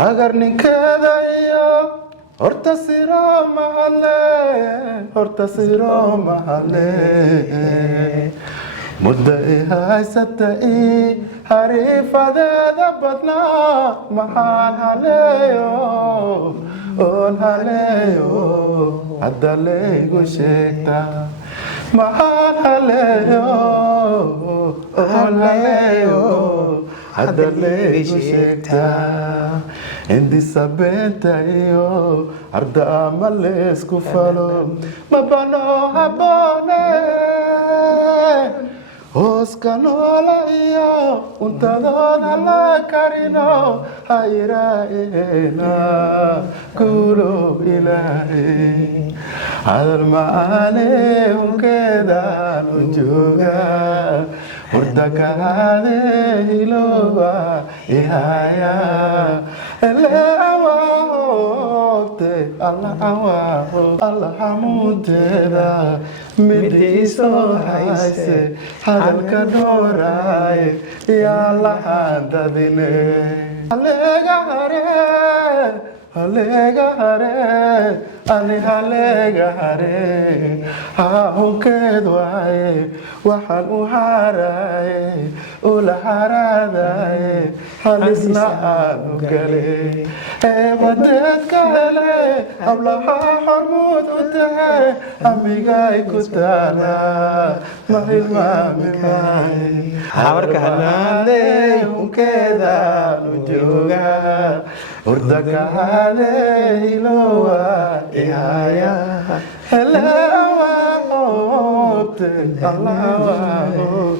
hagarnin keedayo horta siro mahale muddo I haysata I hariifadeeda badnaa maxaan haleeyo oon haleeyo hadda laygu sheegtaa maxaan haleeyo oon haleeyo hadda laygu sheegtaa indisa beenta iyo arda ama leysku falo mabano haboone hooska noola iyo untadooda la karino hayraa'eena kuulow ilaahay hadal macaane unkeedaan u joogaa hurda kahaade hilooba ihaya ele awaahogte alla hamuunteeda midiisoo hayse hadalka dhooraaye yaa lahandadine halega hare ani halega hare haahunkeed waaye waxaan u haraaye ula haraadaye halisna aanu gale eebadeedka hele hablaha xormuud u tahe amigay ku taala ma hilmaami maaye habarka hanaade hunkeedaan u joogaa hurda kahaade hiloowa ihaya hele awaahogte alla awaahog